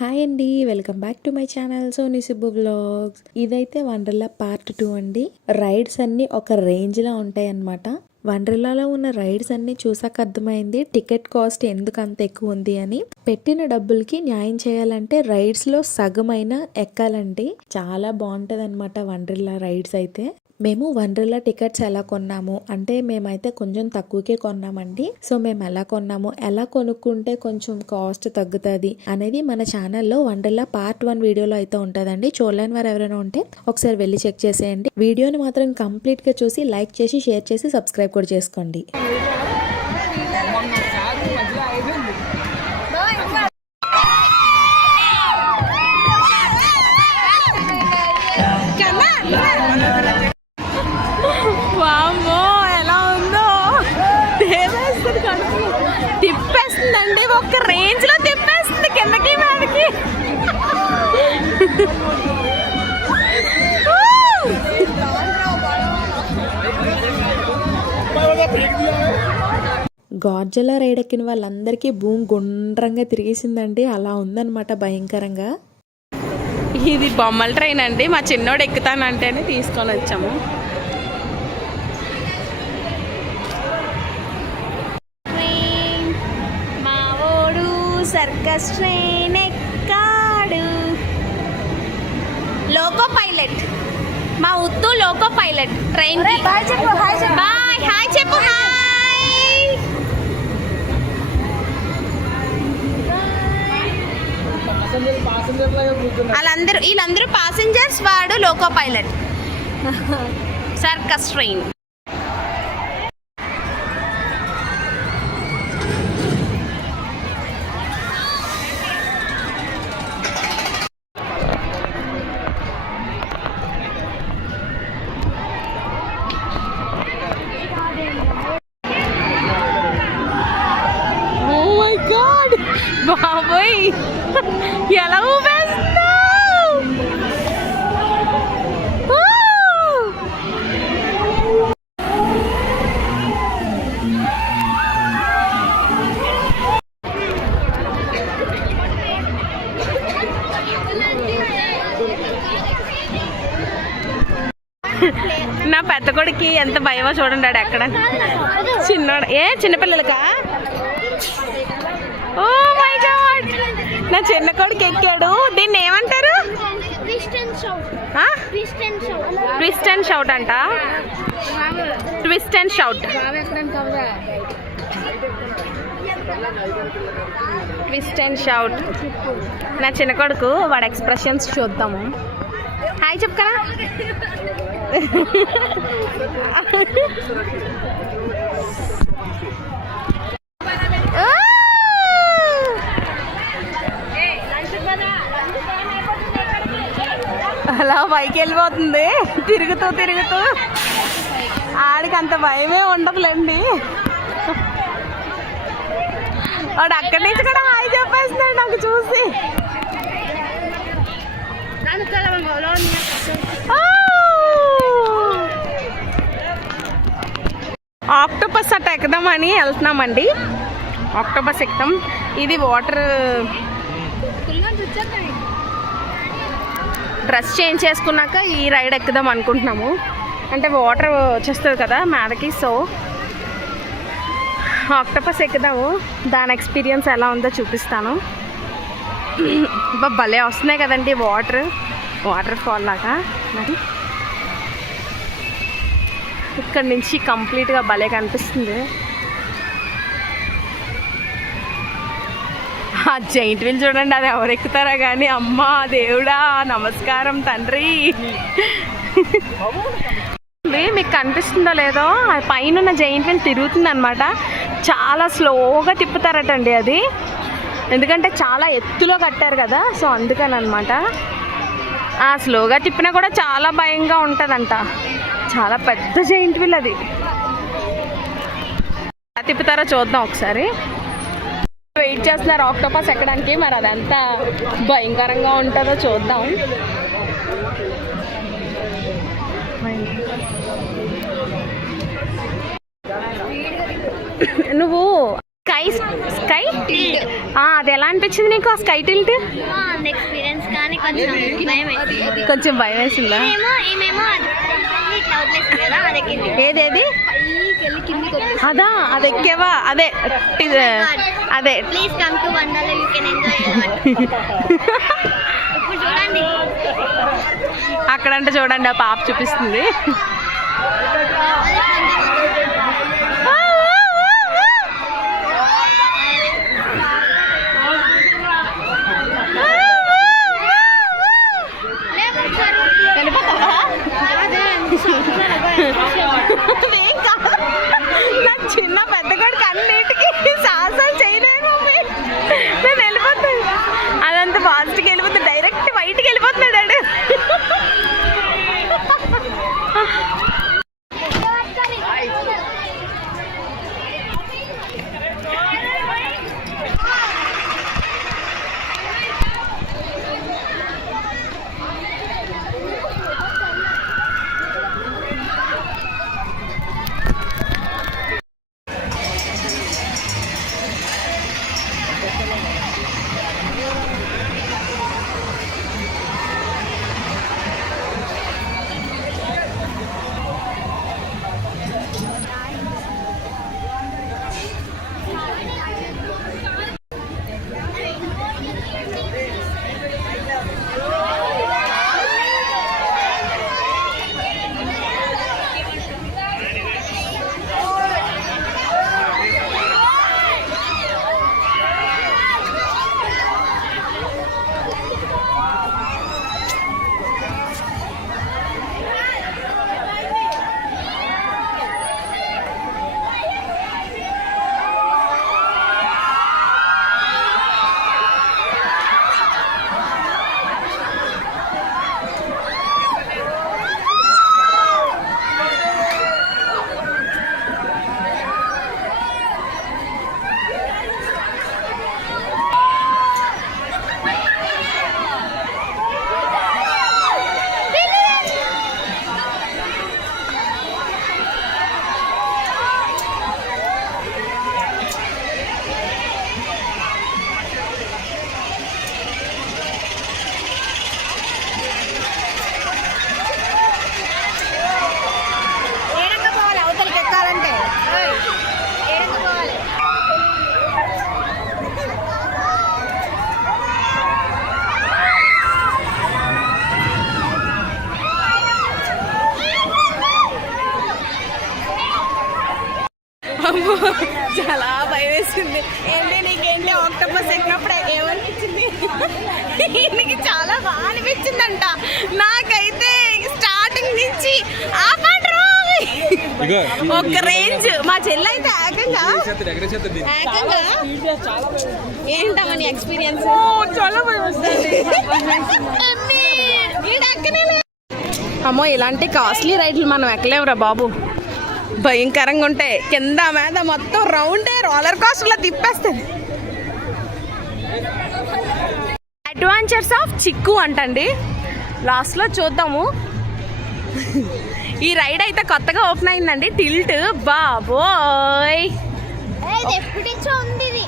Hi అండి, welcome back to my channel Soni Subbu vlogs. ఇదైతే Wonderla part 2 అండి. రైడ్స్ అన్ని ఒక రేంజ్లో ఉంటాయి అన్నమాట. వండర్లాలో ఉన్న రైడ్స్ అన్ని చూసాక అర్థమైంది టికెట్ కాస్ట్ ఎందుకు అంత ఎక్కువ ఉంది అని. పెట్టిన డబ్బులకి న్యాయం చేయాలంటే రైడ్స్ లో సగమైన ఎక్కాలండి. చాలా బాగుంటది అనమాట వండర్లా రైడ్స్ అయితే. మేము వండర్లా టికెట్స్ ఎలా కొన్నాము అంటే మేమైతే కొంచెం తక్కువకే కొన్నామండి. సో మేము ఎలా కొన్నాము, ఎలా కొనుక్కుంటే కొంచెం కాస్ట్ తగ్గుతుంది అనేది మన ఛానల్లో వండర్లా పార్ట్ 1 వీడియోలో అయితే ఉంటుందండి. చూడలేని వారు ఎవరైనా ఉంటే ఒకసారి వెళ్ళి చెక్ చేసేయండి. వీడియోని మాత్రం కంప్లీట్ గా చూసి లైక్ చేసి షేర్ చేసి సబ్స్క్రైబ్ కూడా చేసుకోండి. తిప్పేస్తుందండి, ఒక్క రేంజ్ లో తిప్పేస్తుంది కిందకి మీదకి. గార్జలా రైడ్ ఎక్కిన వాళ్ళందరికీ భూమి గుండ్రంగా తిరిగేసిందండి. అలా ఉందన్నమాట భయంకరంగా. ఇది బొమ్మల ట్రైన్ అండి. మా చిన్నోడు ఎక్కుతానంటేనే తీసుకొని వచ్చాము. సర్కస్ ట్రైన్ ఎక్కాడు. లోకో పైలట్ మా ఉత్తు లోకో పైలట్ ట్రైన్. బాయ్ చెప్పు, హాయ్ చెప్పు. బాయ్, హాయ్ చెప్పు, హాయ్. వీళ్ళందరూ పాసెంజర్స్, వాడు లోకో పైలట్. Circus train. బాబోయ్, ఎలా ఊపేస్తున్నావు. నా పెద్ద కొడుకి ఎంత భయమో చూడండి. ఎక్కడ చిన్నోడు, చిన్నపిల్లలకా? ఓ మై గాడ్, నా చిన్న కొడుకు ఎక్కాడు. దీన్ని ఏమంటారు? ట్విస్ట్ అండ్ షౌట్ అంట. Twist and shout, twist and shout. నా చిన్న కొడుకు, వాడి ఎక్స్ప్రెషన్స్ చూద్దాము. హాయ్ చెప్పుకరా. అలా పైకి వెళ్ళిపోతుంది తిరుగుతూ తిరుగుతూ. ఆడికి అంత భయమే ఉండదులేండి. వాడు అక్కడి నుంచి కూడా హాయ్ చెప్పేస్తున్నాడు నాకు చూసి. ఆక్టోపస్ అట్ట ఎక్కుదామని వెళ్తున్నామండి. ఆక్టోపస్ ఎక్కుతాం. ఇది వాటర్. డ్రెస్ చేంజ్ చేసుకున్నాక ఈ రైడ్ ఎక్కుదాం అనుకుంటున్నాము. అంటే వాటర్ వచ్చేస్తుంది కదా మీదకి. సో ఆక్టోపస్ ఎక్కుదాము. దాని ఎక్స్పీరియన్స్ ఎలా ఉందో చూపిస్తాను. భలే వస్తున్నాయి కదండి వాటర్ ఫాల్ లాగా. మరి ఇక్కడ నుంచి కంప్లీట్గా భలే కనిపిస్తుంది. ఆ జైంట్ వీల్ చూడండి, అది ఎవరు ఎక్కుతారా కానీ. అమ్మా దేవుడా, నమస్కారం తండ్రి. మీకు కనిపిస్తుందో లేదో, పైన ఉన్న జైంట్ వీల్ తిరుగుతుంది అనమాట. చాలా స్లోగా తిప్పుతారటండి అది, ఎందుకంటే చాలా ఎత్తులో కట్టారు కదా. సో అందుకని అనమాట. ఆ స్లోగా తిప్పినా కూడా చాలా భయంగా ఉంటుందంట. చాలా పెద్ద జైంట్ వీల్ అది. తిప్పుతారో చూద్దాం ఒకసారి. వెయిట్ చేస్తున్నారు ఆక్టోపస్ ఎక్కడానికి. మరి అదంతా భయంకరంగా ఉంటుందో చూద్దాం. నువ్వు స్కై స్కై అది ఎలా అనిపించింది నీకు ఆ స్కై టిల్ట్? ఎక్స్పీరియన్స్ కానీ కొంచెం భయం వేసింది. కొంచెం భయం వేసిందా? ఏమేమో క్లౌడ్లెస్ కదా, ఏదేది పైకి వెళ్ళి కిందికి వచ్చేసి. అదా అది ఎక్కేవా? అదే అదే please come to Wonderla, you can enjoy. ఇప్పుడు చూడండి అక్కడంటే చూడండి ఆ పాప చూపిస్తుంది. నా చిన్న పెద్ద కొడుకు అన్నిటికీ సాహసాలు చేయలేను, నేను వెళ్ళిపోతాను. అదంతా ఫాస్ట్కి వెళ్ళిపోతాడు, డైరెక్ట్ బయటికి వెళ్ళిపోతున్నాడు. చాలా భయం వేసింది. ఏంటి నీకేంటి ఆక్టోపస్ ఎక్కినప్పుడు ఏమనిపించింది? నీకు చాలా బాగా అనిపించిందంట. నాకైతే స్టార్టింగ్ నుంచి ఒక రేంజ్. మా చెల్లి అయితే ఏకంగా ఏంటమ్మా నీ ఎక్స్పీరియన్స్? చాలా భయం వస్తుంది. అమ్మో ఇలాంటి కాస్ట్లీ రైడ్లు మనం ఎక్కలేవురా బాబు, భయంకరంగా ఉంటాయి. కింద మీద మొత్తం రౌండే రోలర్ కోస్టర్లో తిప్పేస్తుంది. అడ్వెంచర్స్ ఆఫ్ చిక్కు అంటండి. లాస్ట్లో చూద్దాము. ఈ రైడ్ అయితే కొత్తగా ఓపెన్ అయిందండి, టిల్ట్. బాబోయ్ ఎప్పటి నుంచో ఉంది ఇది.